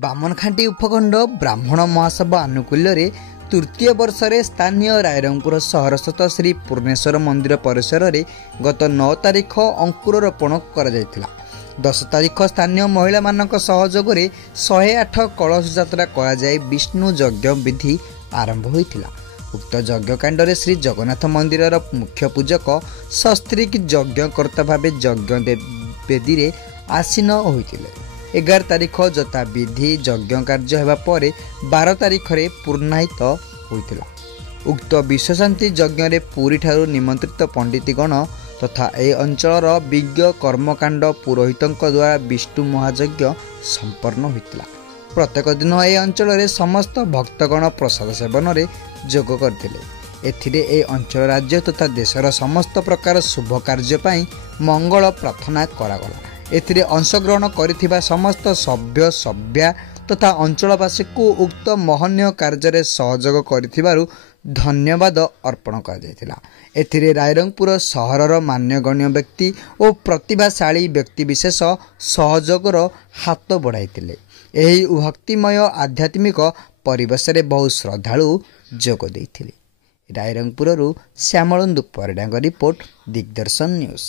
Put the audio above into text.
बामनखाटी उपखंड ब्राह्मण महासभा आनुकूल्य तृतीय वर्ष रे स्थानीय रायरंगपुर सहर स्थित श्री पूर्णेश्वर मंदिर परिसर रे गत 9 तारिख अंकुरोपण कर 10 तारिख स्थानीय महिला मानक सहयोग रे 108 कलश यात्रा कराई विष्णु यज्ञ विधि आरंभ होइथिला। उक्त यज्ञकांड रे श्री जगन्नाथ मंदिर मुख्य पूजक सस्त्रीक यज्ञकर्ता भाव यज्ञ वेदी रे आसीन होइथिले। 11 तारिख जता विधि यज्ञ कार्य हेबा परे 12 तारिख रे पूर्णाहित होइथिला। उक्त विश्वशांति यज्ञ रे पुरी ठारू निमंत्रित पंडितगण तथा ए अंचलर विज्ञ कर्मकांड पुरोहितंक द्वारा विष्णु महायज्ञ संपन्न होइथिला। प्रत्येक दिन ए अंचल रे समस्त भक्तगण प्रसाद सेवन रे जोग करथिले। एथिरे ए अंचल राज्य तथा देशर समस्त प्रकार शुभ कार्य पई मंगल प्रार्थना करागला। एथिरे अंशग्रहण करिथिबा समस्त सभ्य सभ्या तथा अंचलवासी को उक्त महनीय कार्य सहयोग करिथिबारु धन्यवाद अर्पण कर जायतिला। एथिरे रायरंगपुर सहरर मान्यगण्य व्यक्ति और प्रतिभाशाली व्यक्तिविशेष सहयोगर हाथ बढ़ाइथिले। एही भक्तिमय आध्यात्मिक परिवेश रे बहु श्रद्धालु जोग देइथिले। रायरंगपुररु श्यामलंदु परिडांग रिपोर्ट दिग्दर्शन न्यूज।